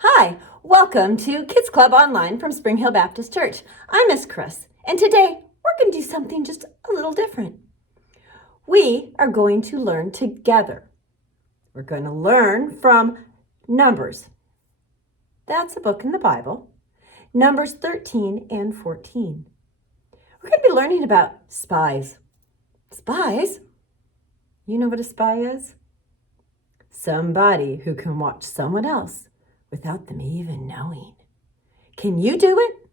Hi, welcome to Kids Club Online from Spring Hill Baptist Church. I'm Miss Chris, and today we're going to do something just a little different. We are going to learn together. We're going to learn from Numbers. That's a book in the Bible. Numbers 13 and 14. We're going to be learning about spies. Spies? You know what a spy is? Somebody who can watch someone else without them even knowing. Can you do it?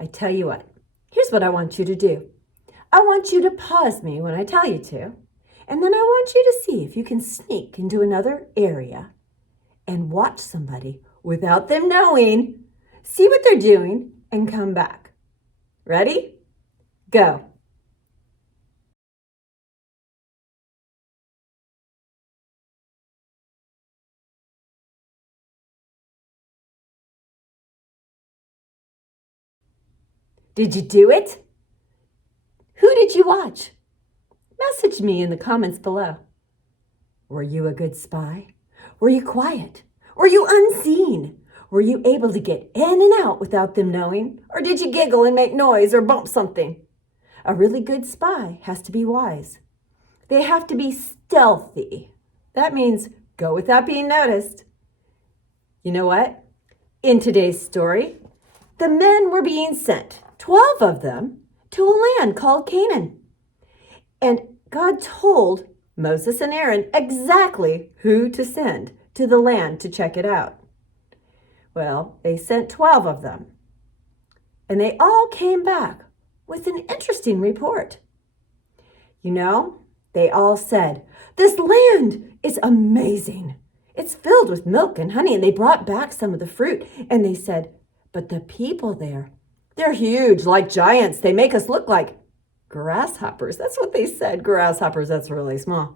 I tell you what, here's what I want you to do. I want you to pause me when I tell you to, and then I want you to see if you can sneak into another area and watch somebody without them knowing, see what they're doing, and come back. Ready? Go. Did you do it? Who did you watch? Message me in the comments below. Were you a good spy? Were you quiet? Were you unseen? Were you able to get in and out without them knowing? Or did you giggle and make noise or bump something? A really good spy has to be wise. They have to be stealthy. That means go without being noticed. You know what? In today's story, the men were being sent, 12 of them, to a land called Canaan. And God told Moses and Aaron exactly who to send to the land to check it out. Well, they sent 12 of them, and they all came back with an interesting report. You know, they all said, "This land is amazing. It's filled with milk and honey," and they brought back some of the fruit, and they said, "But the people there, they're huge, like giants. They make us look like grasshoppers." That's what they said, grasshoppers. That's really small.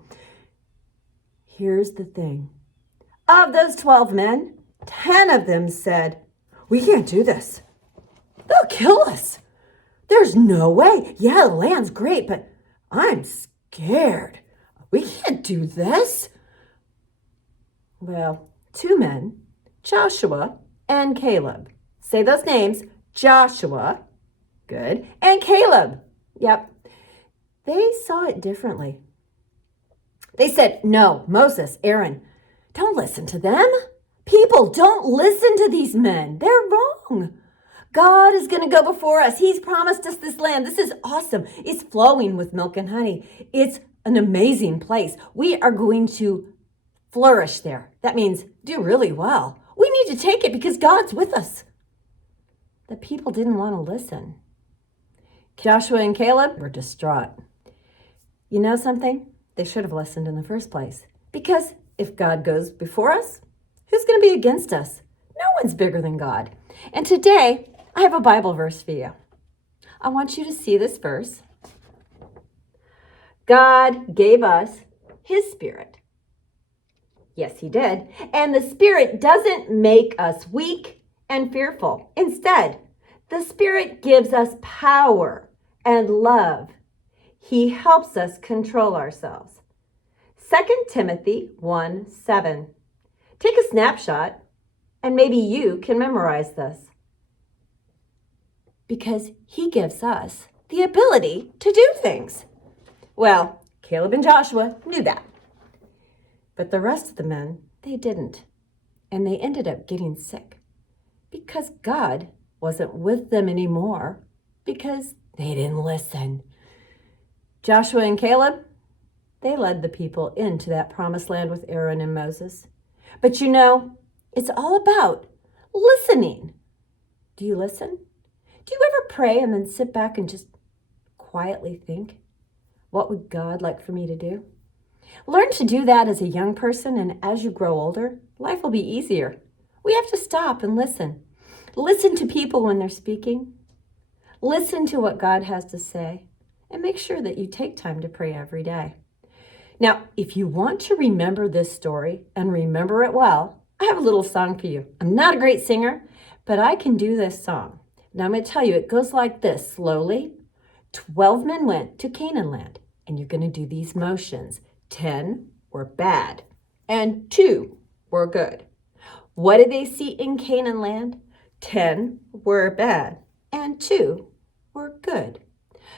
Here's the thing. Of those 12 men, 10 of them said, "We can't do this. They'll kill us. There's no way. Yeah, the land's great, but I'm scared. We can't do this." Well, 2 men, Joshua and Caleb. Say those names, Joshua, good, and Caleb. Yep. They saw it differently. They said, "No, Moses, Aaron, don't listen to them. People, don't listen to these men. They're wrong. God is going to go before us. He's promised us this land. This is awesome. It's flowing with milk and honey. It's an amazing place. We are going to flourish there. That means do really well. We need to take it because God's with us." The people didn't want to listen. Joshua and Caleb were distraught. You know something? They should have listened in the first place. Because if God goes before us, who's going to be against us? No one's bigger than God. And today, I have a Bible verse for you. I want you to see this verse. God gave us His Spirit. Yes, He did. And the Spirit doesn't make us weak and fearful. Instead, the Spirit gives us power and love. He helps us control ourselves. 2 Timothy 1:7. Take a snapshot, and maybe you can memorize this. Because He gives us the ability to do things. Well, Caleb and Joshua knew that. But the rest of the men, they didn't. And they ended up getting sick. Because God wasn't with them anymore. Because they didn't listen. Joshua and Caleb, they led the people into that promised land with Aaron and Moses. But you know, it's all about listening. Do you listen? Do you ever pray and then sit back and just quietly think, what would God like for me to do? Learn to do that as a young person, and as you grow older, life will be easier. We have to stop and listen. Listen to people when they're speaking. Listen to what God has to say, and make sure that you take time to pray every day. Now, if you want to remember this story and remember it well, I have a little song for you. I'm not a great singer, but I can do this song. Now I'm going to tell you, it goes like this, slowly. 12 men went to Canaan land, and you're going to do these motions. 10 were bad, and 2 were good. What did they see in Canaan land? 10 were bad and 2 were good.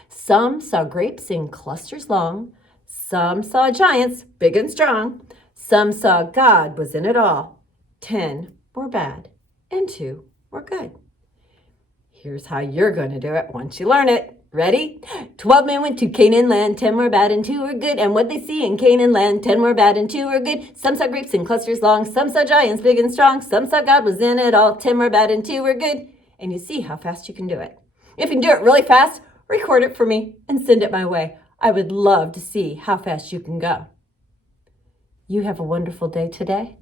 Some saw grapes in clusters long. Some saw giants, big and strong. Some saw God was in it all. 10 were bad and 2 were good. Here's how you're going to do it once you learn it. Ready? 12 men went to Canaan land, 10 were bad and 2 were good. And what they see in Canaan land, 10 were bad and 2 were good. Some saw grapes in clusters long, some saw giants big and strong. Some saw God was in it all, 10 were bad and 2 were good. And you see how fast you can do it. If you can do it really fast, record it for me and send it my way. I would love to see how fast you can go. You have a wonderful day today.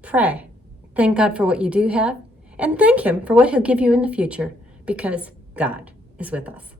Pray. Thank God for what you do have, and thank Him for what He'll give you in the future, because God is with us.